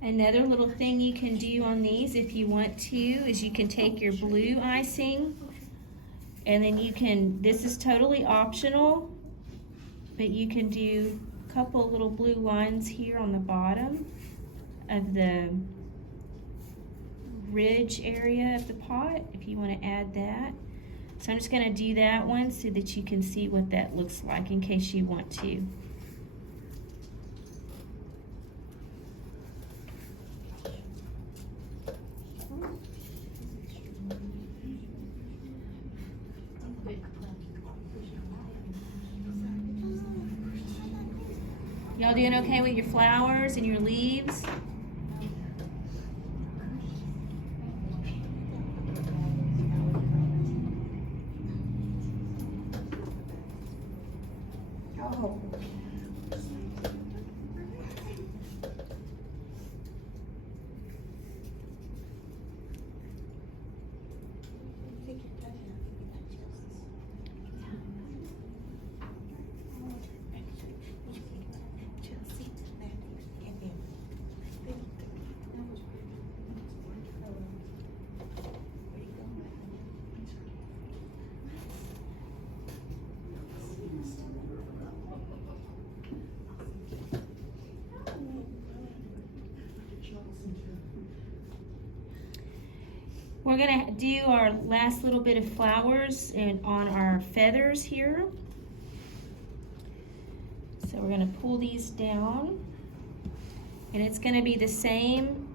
Another little thing you can do on these if you want to is you can take your blue icing and then you can, this is totally optional, but you can do a couple little blue lines here on the bottom of the ridge area of the pot if you want to add that. So I'm just going to do that one so that you can see what that looks like in case you want to. Y'all doing okay with your flowers and your leaves? Oh. We're gonna do our last little bit of flowers and on our feathers here. So we're gonna pull these down, and it's gonna be the same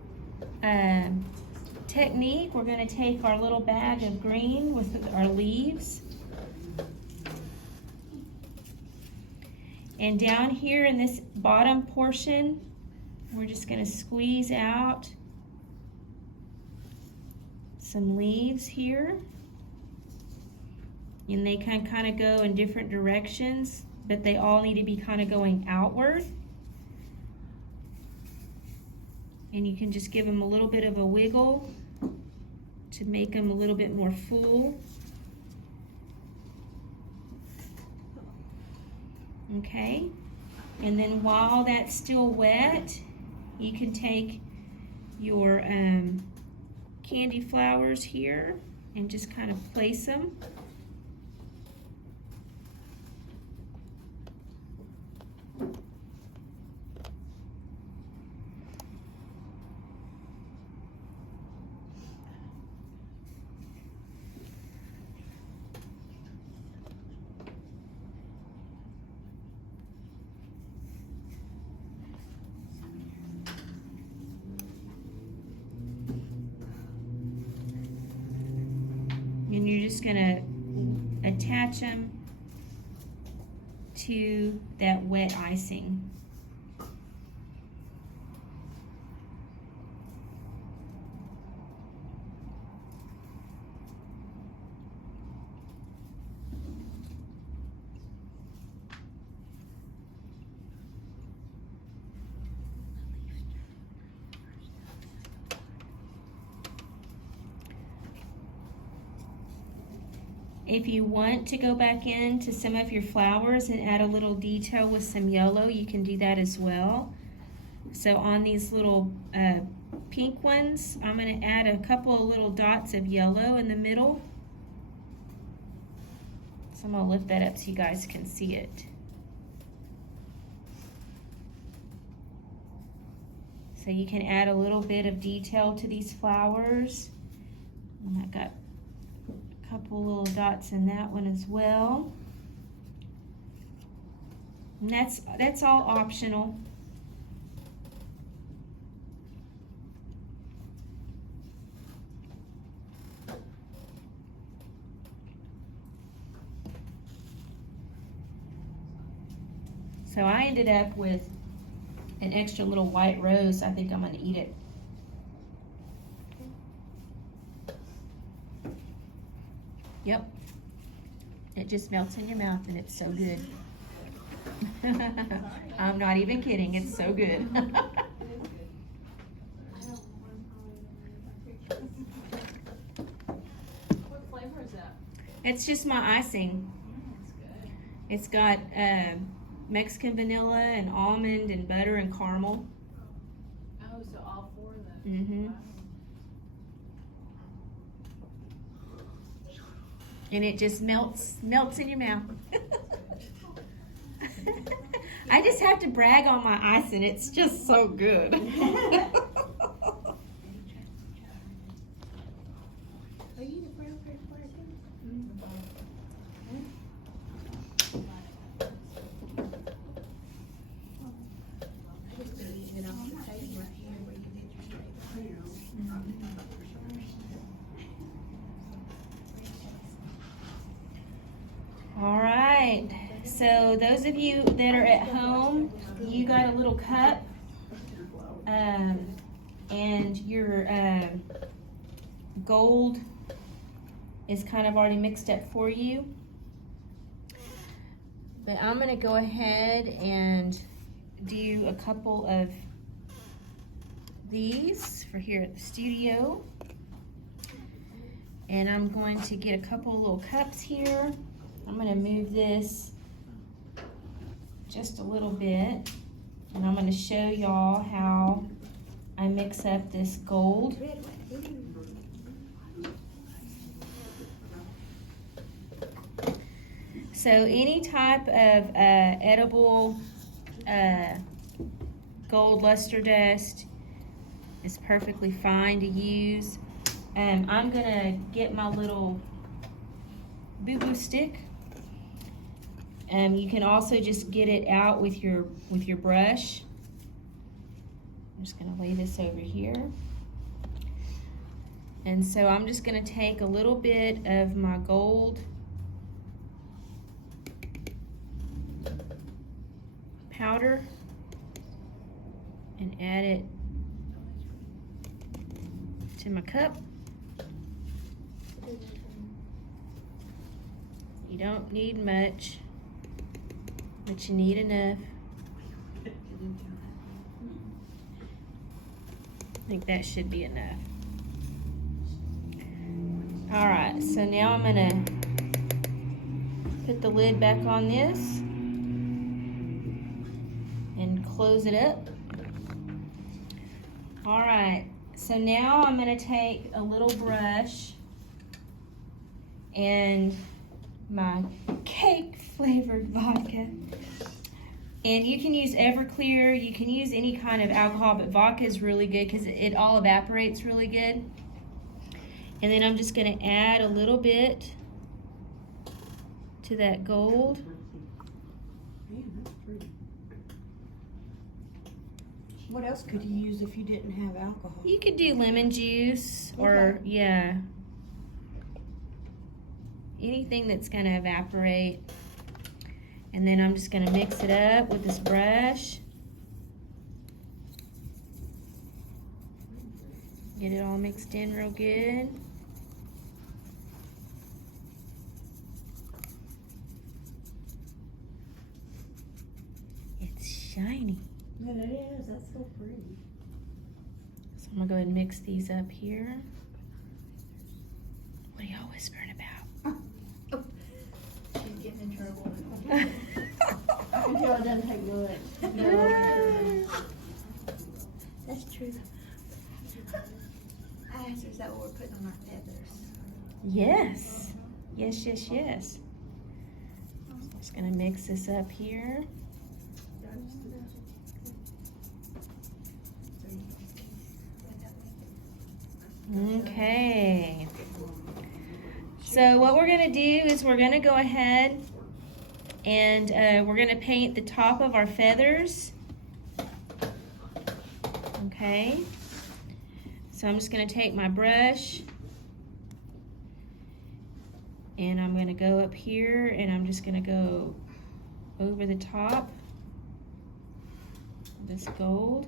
technique. We're gonna take our little bag of green with our leaves, and down here in this bottom portion, we're just gonna squeeze out some leaves here, and they can kind of go in different directions, but they all need to be kind of going outward. And you can just give them a little bit of a wiggle to make them a little bit more full. Okay, and then while that's still wet, you can take your candy flowers here and just kind of place them. And you're just gonna attach them to that wet icing. If you want to go back into some of your flowers and add a little detail with some yellow, you can do that as well. So on these little pink ones, I'm going to add a couple of little dots of yellow in the middle. So I'm going to lift that up so you guys can see it. So you can add a little bit of detail to these flowers. And I got couple little dots in that one as well. And that's all optional. So I ended up with an extra little white rose. I think I'm going to eat it. Yep, it just melts in your mouth and it's so good. I'm not even kidding, it's so good. What flavor is that? It's just my icing. It's got Mexican vanilla and almond and butter and caramel. Oh, so all Mm-hmm. And it just melts in your mouth. I just have to brag on my icing. It's just so good. Are you the brown paper part too? I just been eating it off the table right here where you did your straight. All right. So those of you that are at home, you got a little cup, and your gold is kind of already mixed up for you. But I'm gonna go ahead and do a couple of these for here at the studio. And I'm going to get a couple of little cups here. I'm gonna move this just a little bit, and I'm gonna show y'all how I mix up this gold. So any type of edible gold luster dust is perfectly fine to use. I'm gonna get my little boo-boo stick. You can also just get it out with your brush. I'm just gonna lay this over here. And so I'm just gonna take a little bit of my gold powder and add it to my cup. You don't need much, but you need enough. I think that should be enough. All right, so now I'm gonna put the lid back on this and close it up. All right, so now I'm gonna take a little brush and my cake flavored vodka. And you can use Everclear, you can use any kind of alcohol, but vodka is really good because it all evaporates really good. And then I'm just gonna add a little bit to that gold. What else could you use if you didn't have alcohol? You could do lemon juice or, yeah, anything that's gonna evaporate. And then I'm just gonna mix it up with this brush. Get it all mixed in real good. It's shiny. Yeah, it is. That's so pretty. So I'm gonna go ahead and mix these up here. What are y'all whispering about? She's getting in trouble. I can tell it doesn't take much. That's true. I asked her, is that what we're putting on our feathers? Yes. Yes, yes, yes. I'm just gonna mix this up here. Okay. So what we're gonna do is we're gonna go ahead and we're gonna paint the top of our feathers. Okay. So I'm just gonna take my brush and I'm gonna go up here and I'm just gonna go over the top of this gold.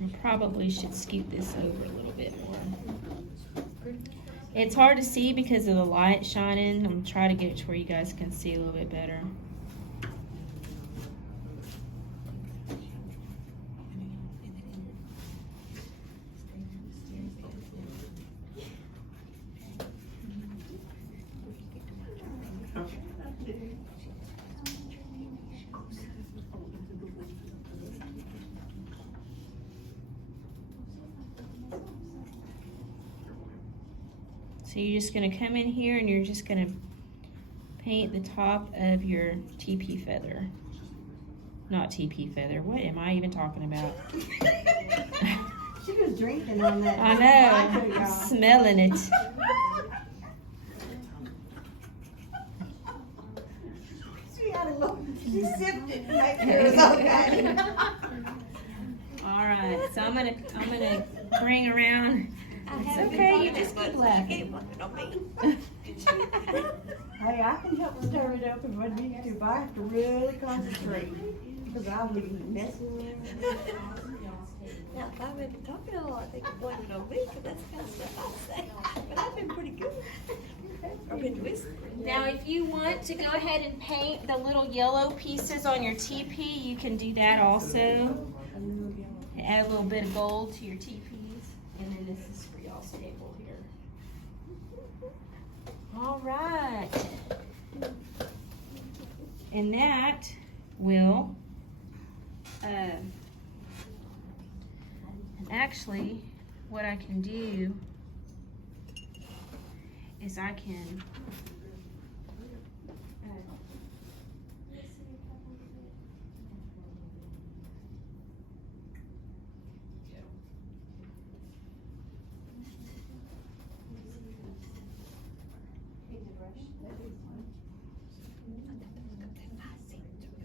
I probably should scoot this over a little bit. bit more. It's hard to see because of the light shining. I'm trying to get it to where you guys can see a little bit better. So you're just gonna come in here and you're just gonna paint the top of your TP feather. Not TP feather, what am I even talking about? She was drinking on that. I know, vodka, y'all. smelling it. She had a look, she sipped it to make sure it was okay. Alright, so I'm gonna bring around. It's okay, you just keep laughing. Hey, I can help stir it up if I need to, but I have to really concentrate because I'll be messing with it. Now, if I've been talking a lot, they can blame it on me, because that's the kind of stuff I say. But I've been pretty good. I've been whispering. Now, if you want to go ahead and paint the little yellow pieces on your TP, you can do that also. Add a little bit of gold to your TPs. And then this is for y'all's table here. All right. And that will, actually, what I can do is I can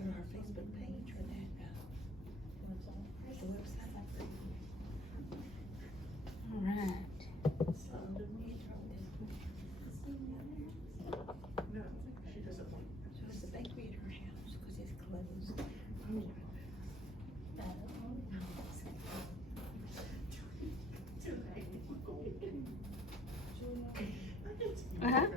On our Facebook page or that, the website. all right. So it's a bakery at her house, because it's closed. Uh-huh.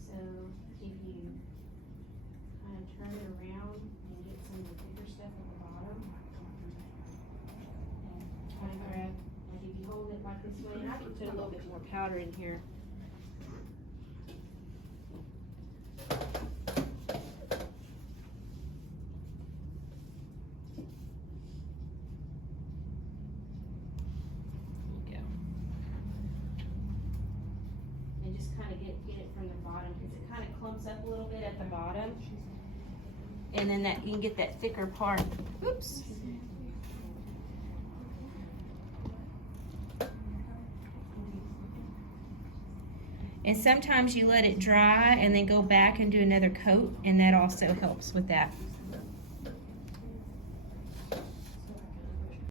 So if you kind of turn it around and get some of the thicker stuff at the bottom, and kind of grab, like if you hold it like this way, and I can put a little bit more powder in here. And just kind of get it from the bottom, because it kind of clumps up a little bit at the bottom. And then that you can get that thicker part. Oops. And sometimes you let it dry and then go back and do another coat, and that also helps with that.